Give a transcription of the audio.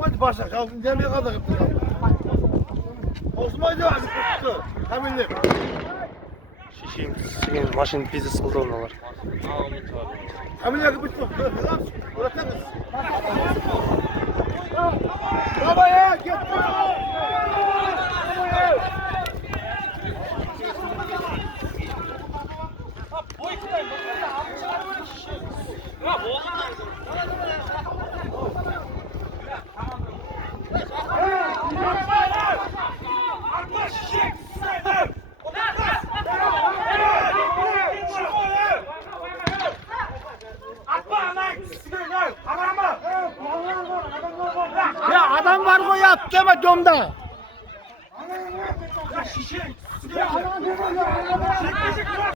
Hadi başla. Kalkın demeye kadar. Osman'cı abi tuttu. Hamillim. Şişeyim, sigin, maşın bizi sıkıldı onlar. Hamillim gibi tuttu. Bırakınız. Bravo ya. Git. Ya adam var mı yap deme domda.